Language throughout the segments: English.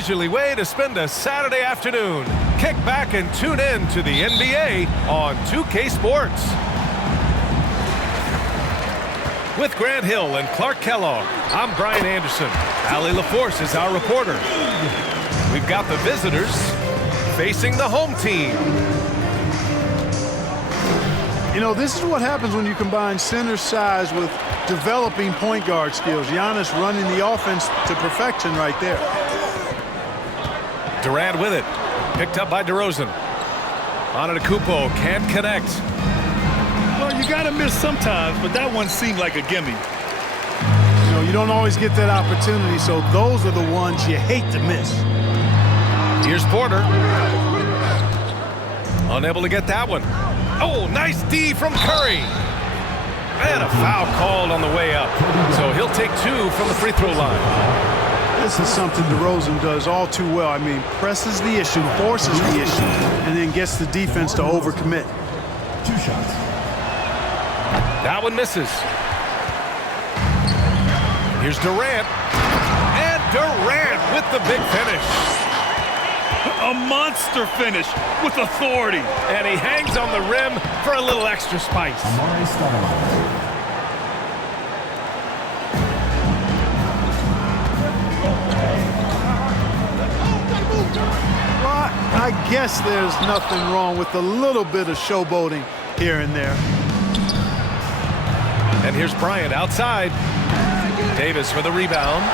leisurely way to spend a Saturday afternoon. Kick back and tune in to the NBA on 2K Sports. With Grant Hill and Clark Kellogg, I'm Brian Anderson. Allie LaForce is our reporter. We've got the visitors facing the home team. You know, this is what happens when you combine center size with developing point guard skills. Giannis running the offense to perfection right there. Durant with it. Picked up by DeRozan. Antetokounmpo can't connect. Well, you got to miss sometimes, but that one seemed like a gimme. You know, you don't always get that opportunity, so those are the ones you hate to miss. Here's Porter. Unable to get that one. Oh, nice D from Curry. And a foul called on the way up. So he'll take 2 from the free throw line. This is something DeRozan does all too well. I mean, presses the issue, forces the issue, and then gets the defense to overcommit. 2 shots. That one misses. Here's Durant. And Durant with the big finish. A monster finish with authority. And he hangs on the rim for a little extra spice. Amare started. Well, I guess there's nothing wrong with a little bit of showboating here and there. And here's Bryant outside. Davis for the rebound.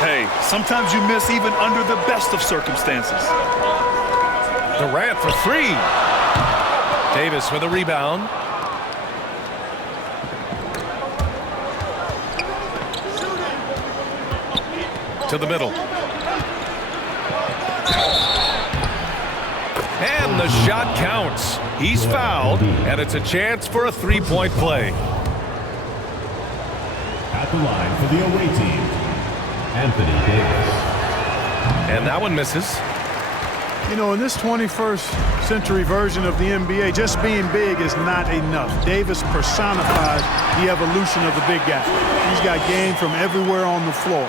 Hey, sometimes you miss even under the best of circumstances. Durant for 3. Davis for the rebound. To the middle. And the shot counts. He's fouled, and it's a chance for a 3-point play. At the line for the away team, Anthony Davis. And that one misses. You know, in this 21st century version of the NBA, just being big is not enough. Davis personifies the evolution of the big guy. He's got game from everywhere on the floor.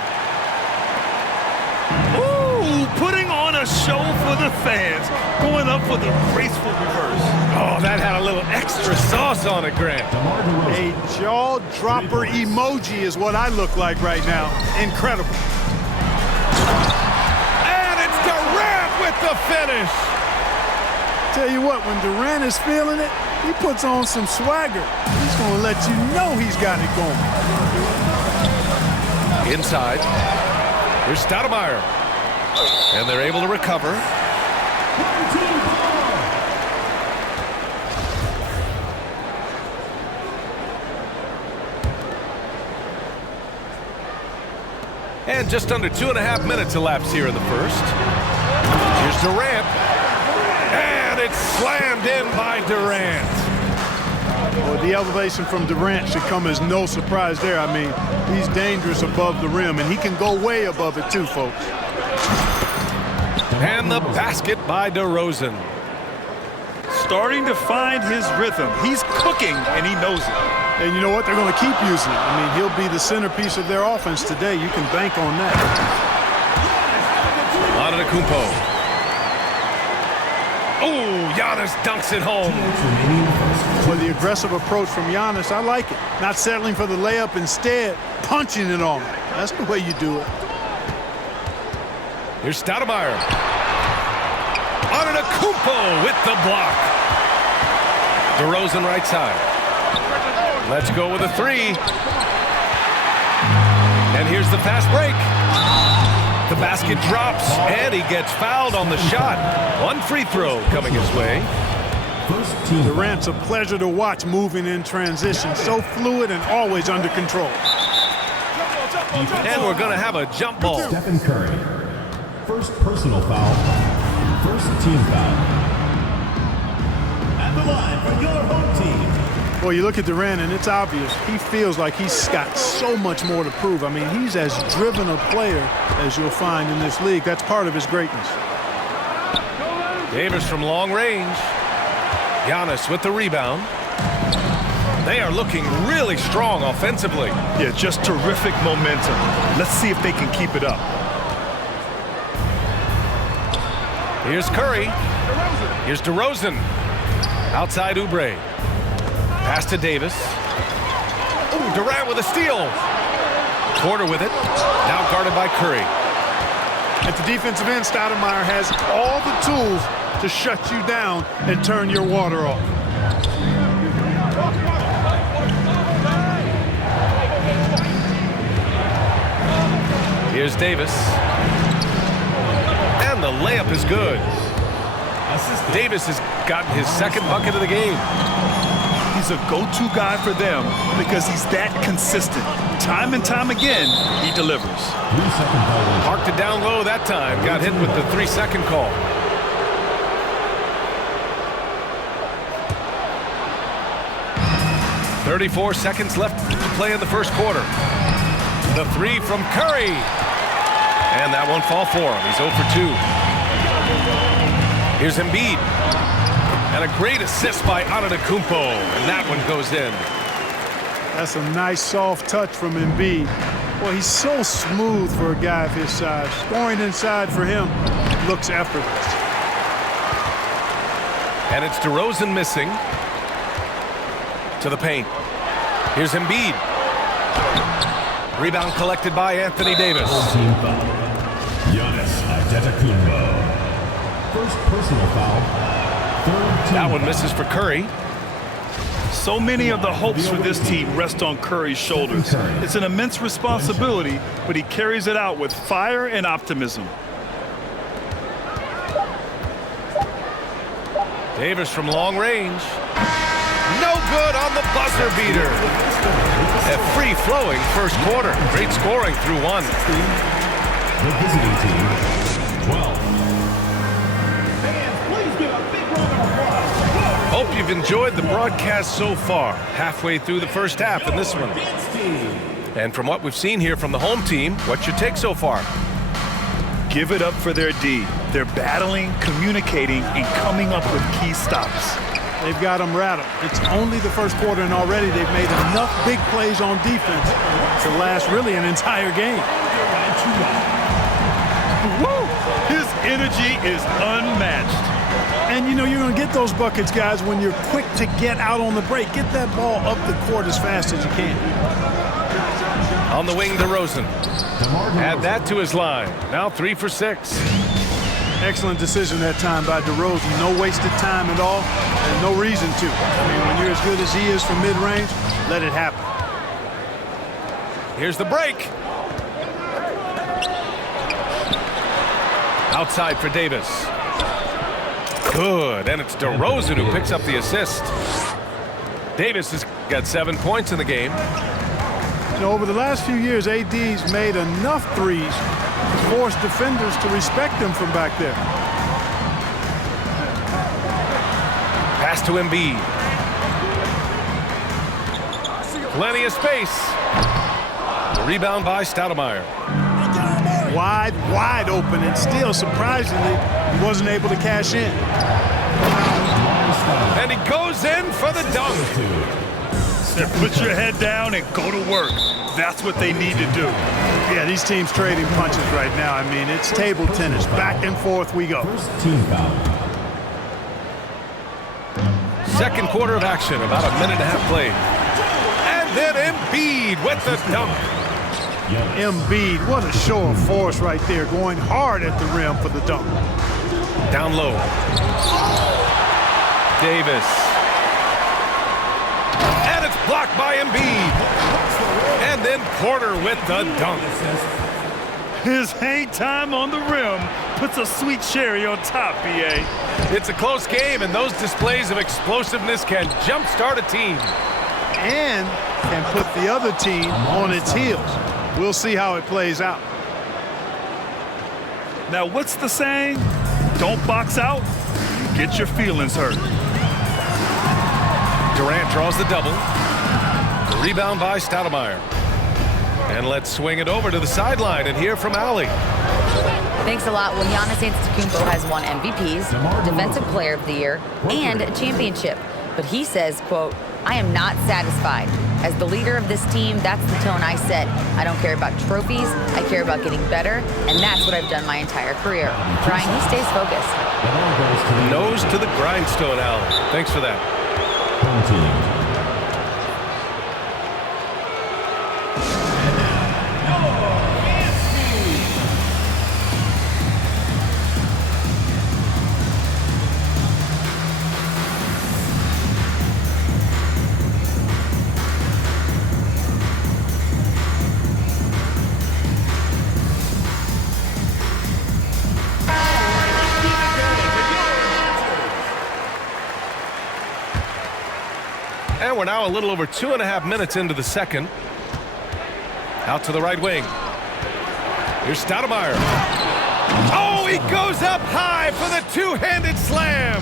Ooh, putting on a show for the fans. Going up for the graceful reverse. Oh, that had a little extra sauce on it, Grant. A jaw-dropper emoji is what I look like right now. Incredible. And it's Durant with the finish. Tell you what, when Durant is feeling it, he puts on some swagger. He's going to let you know he's got it going. Inside. Here's Stoudemire. And they're able to recover. And just under 2.5 minutes elapsed here in the first. Here's Durant. And it's slammed in by Durant. Well, the elevation from Durant should come as no surprise there. I mean, he's dangerous above the rim, and he can go way above it too, folks. And the basket by DeRozan. Starting to find his rhythm. He's cooking, and he knows it. And you know what? They're going to keep using it. I mean, he'll be the centerpiece of their offense today. You can bank on that. Antetokounmpo. Oh, Giannis dunks it home. Well, the aggressive approach from Giannis, I like it. Not settling for the layup, instead punching it on. That's the way you do it. Here's Stoudemire. Antetokounmpo with the block. DeRozan right side. Let's go with a 3. And here's the fast break. The basket drops, and he gets fouled on the shot. 1 free throw coming his way. Durant's a pleasure to watch moving in transition. So fluid and always under control. And we're going to have a jump ball. Stephen Curry. First personal foul. First team foul. At the line for your home team. Well, you look at Durant, and it's obvious. He feels like he's got so much more to prove. I mean, he's as driven a player as you'll find in this league. That's part of his greatness. Davis from long range. Giannis with the rebound. They are looking really strong offensively. Yeah, just terrific momentum. Let's see if they can keep it up. Here's Curry. Here's DeRozan. Outside Oubre. Pass to Davis. Ooh, Durant with a steal. Porter with it. Now guarded by Curry. At the defensive end, Stoudemire has all the tools to shut you down and turn your water off. Here's Davis. And the layup is good. Davis has gotten his second bucket of the game. He's a go-to guy for them because he's that consistent. Time and time again, he delivers. 3-second violation. Parked it down low that time. Got hit with the 3-second call. .34 seconds left to play in the first quarter. The three from Curry. And that won't fall for him. He's 0 for 2. Here's Embiid. And a great assist by Antetokounmpo. And that one goes in. That's a nice soft touch from Embiid. Well, he's so smooth for a guy of his size. Scoring inside for him looks effortless. And it's DeRozan missing. To the paint. Here's Embiid. Rebound collected by Anthony Davis. Team foul. Giannis Antetokounmpo. First personal foul. Third team That one foul. misses for Curry. So many of the hopes for this team rest on Curry's shoulders. It's an immense responsibility, but he carries it out with fire and optimism. Davis from long range. No good on the buzzer beater. A free-flowing first quarter. Great scoring through one. The visiting team, 12. Hope you've enjoyed the broadcast so far. Halfway through the first half in this one. And from what we've seen here from the home team, what's your take so far? Give it up for their D. They're battling, communicating, and coming up with key stops. They've got them rattled. It's only the first quarter, and already they've made enough big plays on defense to last really an entire game. Woo! His energy is unmatched. And, you know, you're going to get those buckets, guys, when you're quick to get out on the break. Get that ball up the court as fast as you can. On the wing, DeRozan. Add that to his line. Now 3 for 6. Excellent decision that time by DeRozan. No wasted time at all, and no reason to. I mean, when you're as good as he is from mid-range, let it happen. Here's the break. Outside for Davis. Good, and it's DeRozan who picks up the assist. Davis has got 7 points in the game. You know, over the last few years, AD's made enough threes to force defenders to respect him from back there. Pass to Embiid. Plenty of space. The rebound by Stoudemire. Wide open, and still, surprisingly, he wasn't able to cash in. And he goes in for the dunk. Now put your head down and go to work. That's what they need to do. Yeah, these teams trading punches right now. I mean, it's table tennis. Back and forth we go. First team foul. Second quarter of action, about a minute and a half played. And then Embiid with the dunk. Embiid, what a show of force right there, going hard at the rim for the dunk. Down low. Davis. And it's blocked by Embiid. And then Porter with the dunk. His hang time on the rim puts a sweet cherry on top, B.A. It's a close game, and those displays of explosiveness can jumpstart a team. And can put the other team on its heels. We'll see how it plays out. Now, what's the saying? Don't box out, you get your feelings hurt. Durant draws the double. The rebound by Stoudemire. And let's swing it over to the sideline and hear from Allie. Thanks a lot. Well, Giannis Antetokounmpo has won MVPs, Defensive Player of the Year, and a championship. But he says, quote, "I am not satisfied. As the leader of this team, that's the tone I set. I don't care about trophies. I care about getting better, and that's what I've done my entire career. Brian, he stays focused. Nose to the grindstone, Al. Thanks for that. Home team. And we're now a little over 2.5 minutes into the second. Out to the right wing. Here's Stoudemire. Oh, he goes up high for the two-handed slam.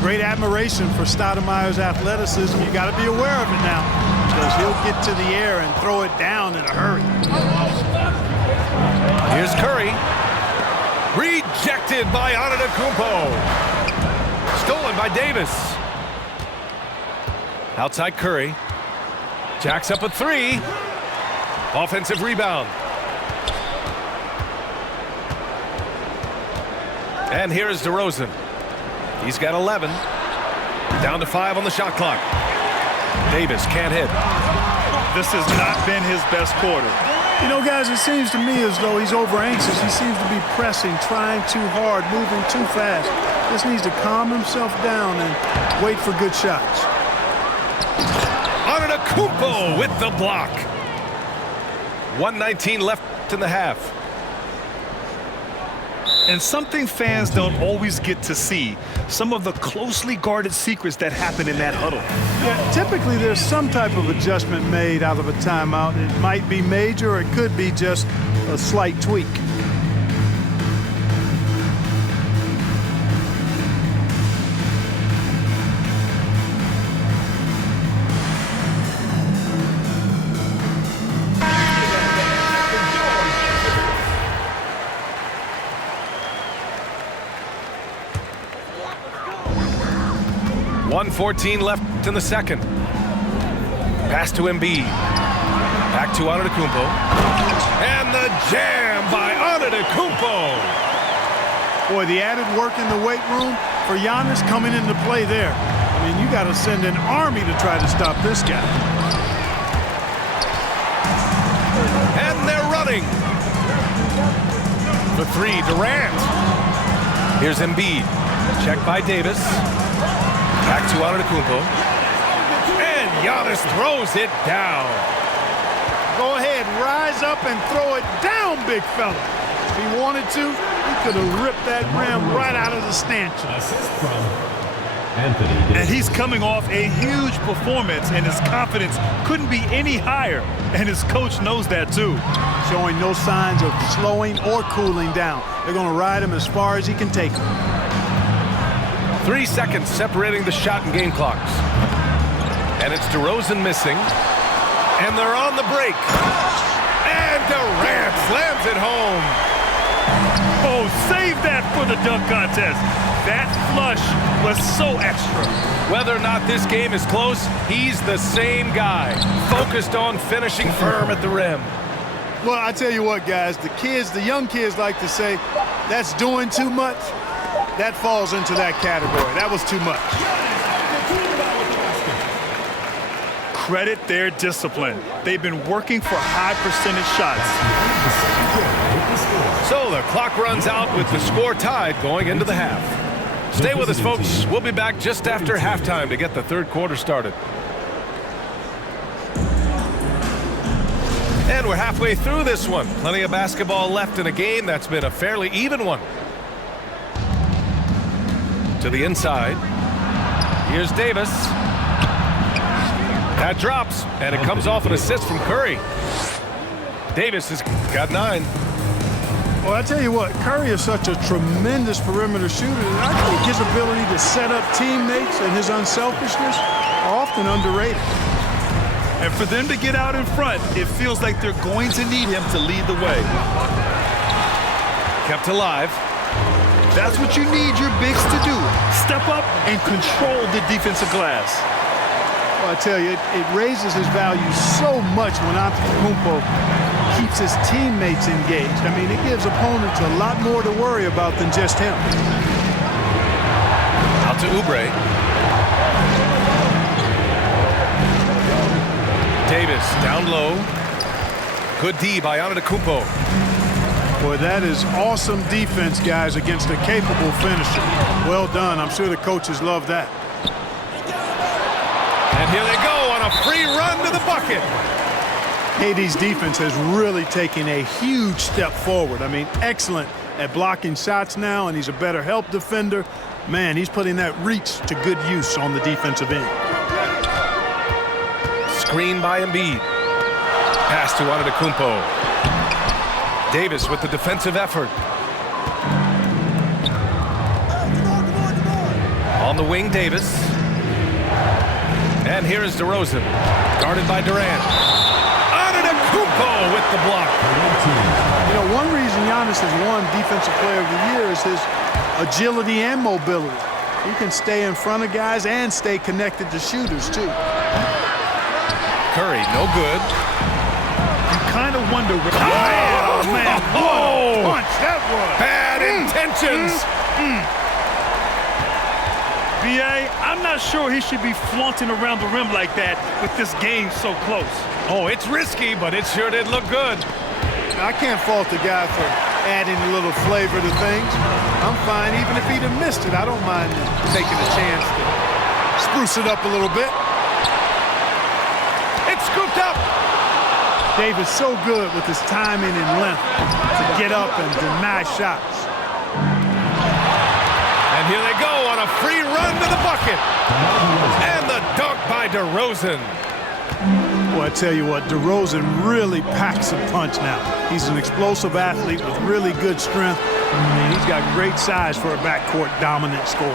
Great admiration for Stoudemire's athleticism. You got to be aware of it now, because he'll get to the air and throw it down in a hurry. Here's Curry. Rejected by Antetokounmpo. Stolen by Davis. Outside Curry. Jacks up a three. Offensive rebound. And here is DeRozan. He's got 11. Down to 5 on the shot clock. Davis can't hit. This has not been his best quarter. You know, guys, it seems to me as though he's over-anxious. He seems to be pressing, trying too hard, moving too fast. Just needs to calm himself down and wait for good shots. Antetokounmpo with the block. 1:19 left in the half. And something fans don't always get to see, some of the closely guarded secrets that happen in that huddle. Yeah, typically there's some type of adjustment made out of a timeout. It might be major, or it could be just a slight tweak. .14 left in the second. Pass to Embiid. Back to Antetokounmpo. And the jam by Antetokounmpo. Boy, the added work in the weight room for Giannis coming into play there. I mean, you got to send an army to try to stop this guy. And they're running. The three, Durant. Here's Embiid. Checked by Davis. Back to Antetokounmpo. And Giannis throws it down. Go ahead, rise up and throw it down, big fella. If he wanted to, he could have ripped that rim right out of the stanchion. Assist from Anthony Davis. And he's coming off a huge performance, and his confidence couldn't be any higher. And his coach knows that too. Showing no signs of slowing or cooling down. They're going to ride him as far as he can take him. 3 seconds separating the shot and game clocks. And it's DeRozan missing. And they're on the break. And Durant slams it home. Oh, save that for the dunk contest. That flush was so extra. Whether or not this game is close, he's the same guy. Focused on finishing firm at the rim. Well, I tell you what, guys, the young kids like to say, that's doing too much. That falls into that category. That was too much. Credit their discipline. They've been working for high percentage shots. So the clock runs out with the score tied going into the half. Stay with us, folks. We'll be back just after halftime to get the third quarter started. And we're halfway through this one. Plenty of basketball left in a game that's been a fairly even one. To the inside. Here's Davis. That drops, and it comes off an assist from Curry. Davis has got 9. Well, I tell you what, Curry is such a tremendous perimeter shooter. And I think his ability to set up teammates and his unselfishness are often underrated. And for them to get out in front, it feels like they're going to need him to lead the way. Kept alive. That's what you need your bigs to do. Step up and control the defensive glass. Well, I tell you, it raises his value so much when Antetokounmpo keeps his teammates engaged. I mean, it gives opponents a lot more to worry about than just him. Out to Oubre. Davis down low. Good D by Antetokounmpo. Boy, that is awesome defense, guys, against a capable finisher. Well done. I'm sure the coaches love that. And here they go on a free run to the bucket. KD's defense has really taken a huge step forward. I mean, excellent at blocking shots now, and he's a better help defender. Man, he's putting that reach to good use on the defensive end. Screen by Embiid. Pass to Antetokounmpo. Davis with the defensive effort. On the wing, Davis. And here is DeRozan, guarded by Durant. Antetokounmpo with the block. You know, one reason Giannis has won Defensive Player of the Year is his agility and mobility. He can stay in front of guys and stay connected to shooters, too. Curry, no good. You kind of wonder what... Oh, man, what a punch that was. Bad intentions. B.A., I'm not sure he should be flaunting around the rim like that with this game so close. Oh, it's risky, but it sure did look good. I can't fault the guy for adding a little flavor to things. I'm fine. Even if he'd have missed it, I don't mind taking a chance to spruce it up a little bit. It's scooped up. Davis so good with his timing and length to get up and deny shots. And here they go on a free run to the bucket. And the dunk by DeRozan. Well, I tell you what, DeRozan really packs a punch now. He's an explosive athlete with really good strength. I mean, he's got great size for a backcourt dominant scorer.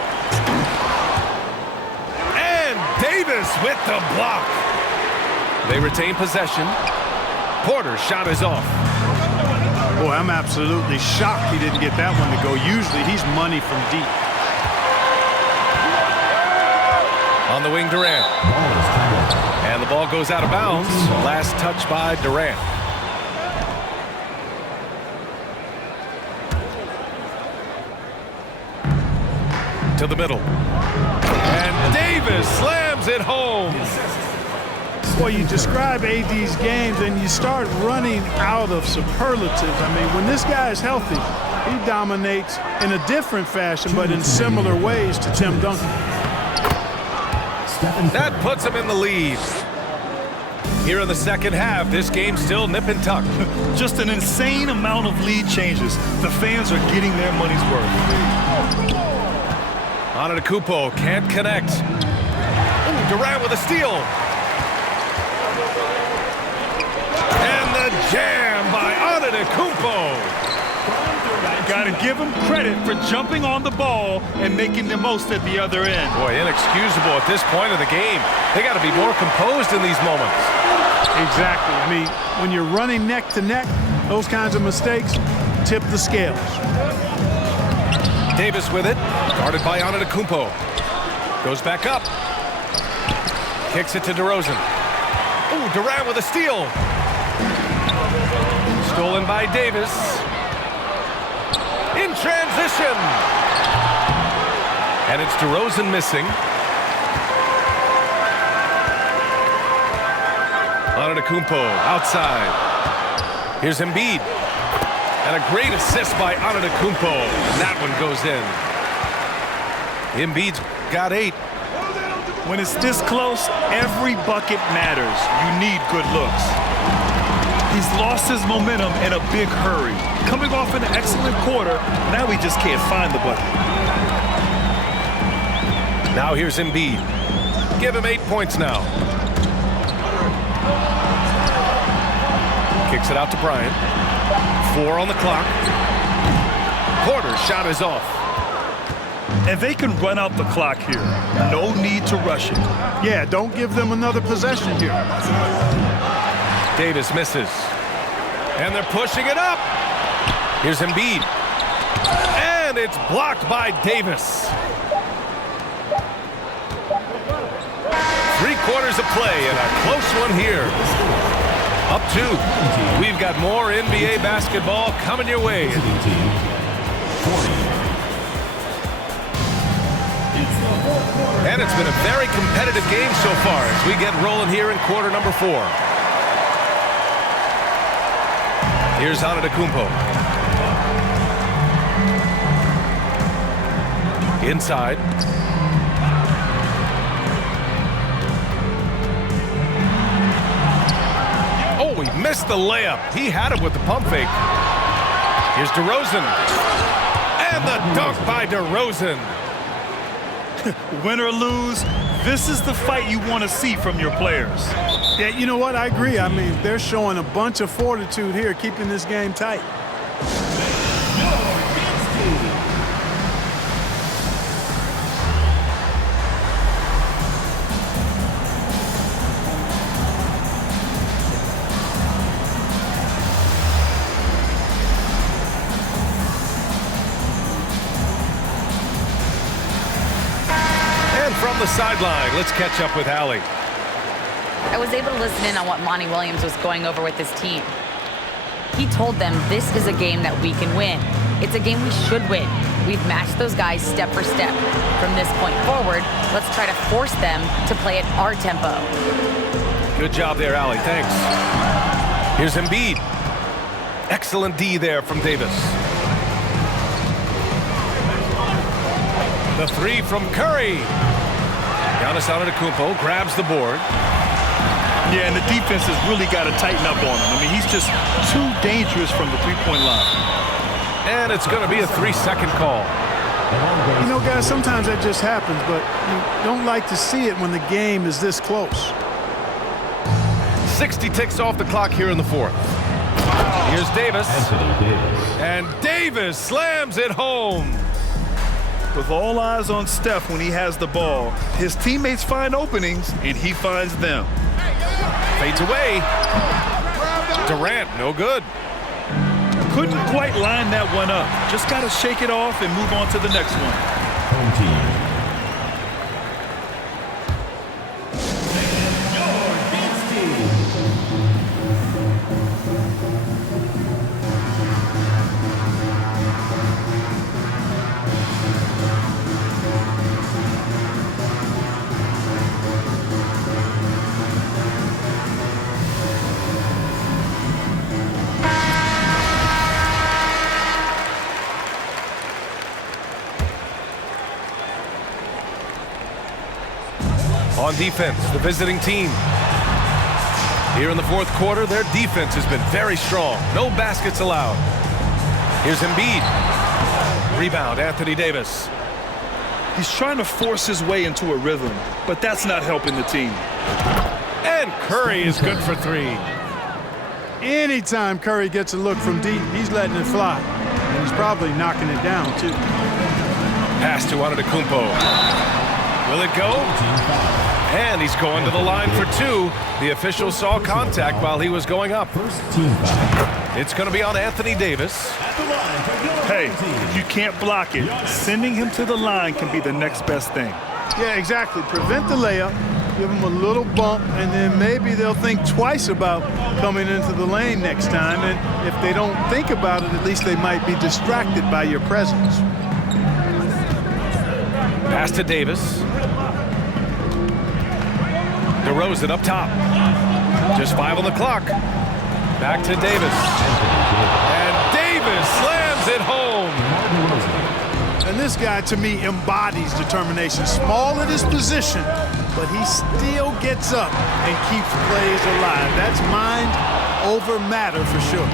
And Davis with the block. They retain possession. Porter's shot is off. Boy, I'm absolutely shocked he didn't get that one to go. Usually he's money from deep. On the wing, Durant. And the ball goes out of bounds. Last touch by Durant. To the middle. And Davis slams it home. Well, you describe AD's games and you start running out of superlatives. I mean, when this guy is healthy, he dominates in a different fashion, but in similar ways to Tim Duncan. That puts him in the lead. Here in the second half, this game's still nip and tuck. Just an insane amount of lead changes. The fans are getting their money's worth. Antetokounmpo can't connect. Ooh, Durant with a steal. And the jam by Antetokounmpo. Got to give him credit for jumping on the ball and making the most at the other end. Boy, inexcusable at this point of the game. They got to be more composed in these moments. Exactly. I mean, when you're running neck to neck, those kinds of mistakes tip the scales. Davis with it, guarded by Antetokounmpo. Goes back up. Kicks it to DeRozan. Ooh, Durant with a steal. Stolen by Davis. In transition. And it's DeRozan missing. Antetokounmpo outside. Here's Embiid. And a great assist by Antetokounmpo. And that one goes in. Embiid's got 8. When it's this close, every bucket matters. You need good looks. He's lost his momentum in a big hurry. Coming off an excellent quarter, now he just can't find the bucket. Now here's Embiid. Give him 8 points now. Kicks it out to Bryant. 4 on the clock. Porter's shot is off. And they can run out the clock here. No need to rush it. Yeah, don't give them another possession here. Davis misses. And they're pushing it up. Here's Embiid. And it's blocked by Davis. 3/4 quarters of play and a close one here. Up 2. We've got more NBA basketball coming your way. And it's been a very competitive game so far as we get rolling here in quarter number 4. Here's Antetokounmpo. Inside. Oh, he missed the layup. He had it with the pump fake. Here's DeRozan. And the dunk by DeRozan. Win or lose, this is the fight you want to see from your players. Yeah, you know what? I agree. I mean, they're showing a bunch of fortitude here, keeping this game tight. From the sideline, let's catch up with Allie. I was able to listen in on what Monty Williams was going over with his team. He told them this is a game that we can win. It's a game we should win. We've matched those guys step for step. From this point forward, let's try to force them to play at our tempo. Good job there, Allie. Thanks. Here's Embiid. Excellent D there from Davis. The 3 from Curry. Giannis Antetokounmpo grabs the board. Yeah, and the defense has really got to tighten up on him. I mean, he's just too dangerous from the three-point line. And it's going to be a 3-second call. You know, guys, sometimes that just happens, but you don't like to see it when the game is this close. 60 ticks off the clock here in the 4th. Here's Davis. And Davis slams it home. With all eyes on Steph when he has the ball, his teammates find openings, and he finds them. Fades away. Durant, no good. Couldn't quite line that one up. Just got to shake it off and move on to the next one. Home team. On defense, the visiting team. Here in the 4th quarter, their defense has been very strong. No baskets allowed. Here's Embiid. Rebound, Anthony Davis. He's trying to force his way into a rhythm, but that's not helping the team. And Curry is good for 3. Anytime Curry gets a look from deep, he's letting it fly. And he's probably knocking it down, too. Pass to Antetokounmpo. Will it go? And he's going to the line for 2. The official saw contact while he was going up. First team foul. It's going to be on Anthony Davis. Hey, if you can't block it, sending him to the line can be the next best thing. Yeah, exactly. Prevent the layup, give them a little bump, and then maybe they'll think twice about coming into the lane next time. And if they don't think about it, at least they might be distracted by your presence. Pass to Davis. DeRozan up top. Just 5 on the clock. Back to Davis. And Davis slams it home. And this guy, to me, embodies determination. Small at his position, but he still gets up and keeps plays alive. That's mind over matter for sure.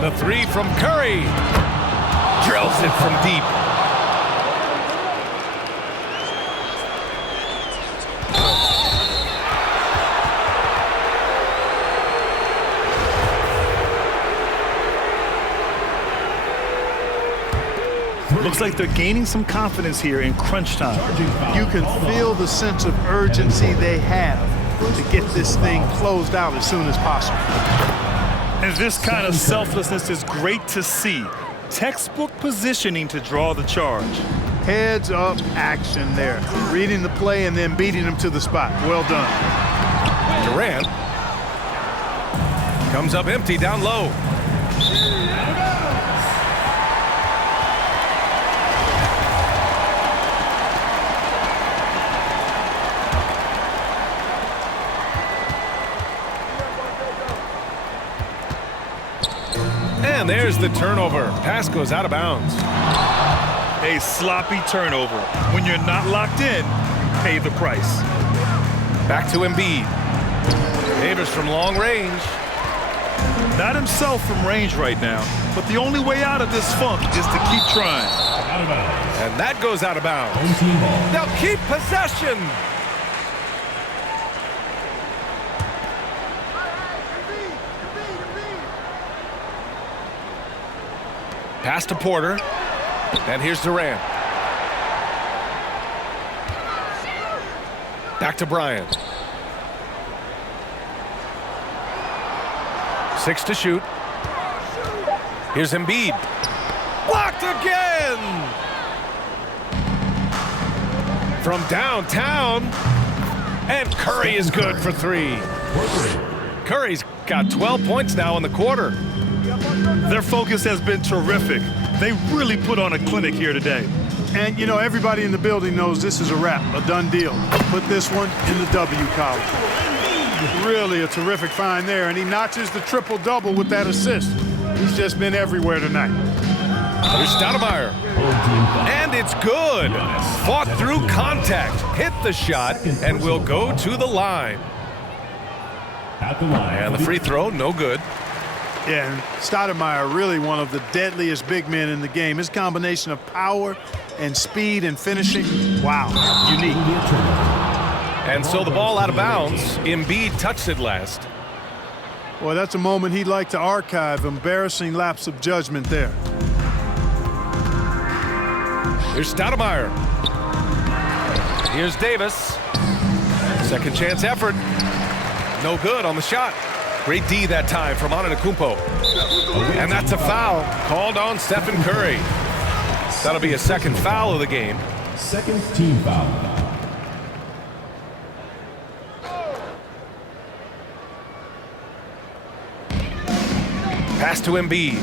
The 3 from Curry. Drills it from deep. Looks like they're gaining some confidence here in crunch time. You can feel the sense of urgency they have to get this thing closed out as soon as possible. And this kind of selflessness is great to see. Textbook positioning to draw the charge. Heads-up action there. Reading the play and then beating him to the spot. Well done. Durant comes up empty down low. And there's the turnover. Pass goes out of bounds. A sloppy turnover. When you're not locked in, pay the price. Back to Embiid. Davis from long range. Not himself from range right now, but the only way out of this funk is to keep trying. Out of bounds. And that goes out of bounds. Home team ball. They'll keep possession. Pass to Porter. And here's Durant. Back to Bryant. 6 to shoot. Here's Embiid. Blocked again! From downtown. And Curry is good for 3. Curry's got 12 points now in the quarter. Their focus has been terrific. They really put on a clinic here today. And, you know, everybody in the building knows this is a wrap, a done deal. Put this one in the W column. Really a terrific find there, and he notches the triple-double with that assist. He's just been everywhere tonight. Here's Stoudemire. And it's good. Fought through contact, hit the shot, and will go to the line. At the line. And the free throw, no good. Yeah, and Stoudemire, really one of the deadliest big men in the game. His combination of power and speed and finishing, wow, unique. And so the ball out of bounds. Embiid touched it last. Boy, that's a moment he'd like to archive. Embarrassing lapse of judgment there. Here's Stoudemire. Here's Davis. Second chance effort. No good on the shot. Great D that time from Antetokounmpo. And that's a foul called on Stephen Curry. That'll be a second foul of the game. Second team foul. Pass to Embiid.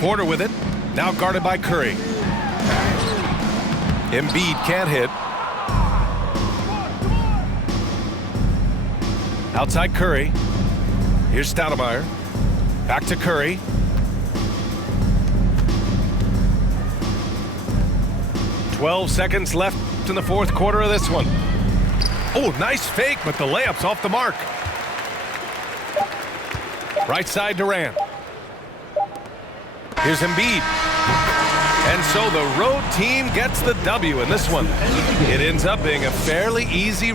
Porter with it. Now guarded by Curry. Embiid can't hit. Outside Curry. Here's Stoudemire. Back to Curry. "12 seconds left in the fourth quarter of this one. Oh, nice fake, but the layup's off the mark. Right side Durant. Here's Embiid. And so the road team gets the W in this one. It ends up being a fairly easy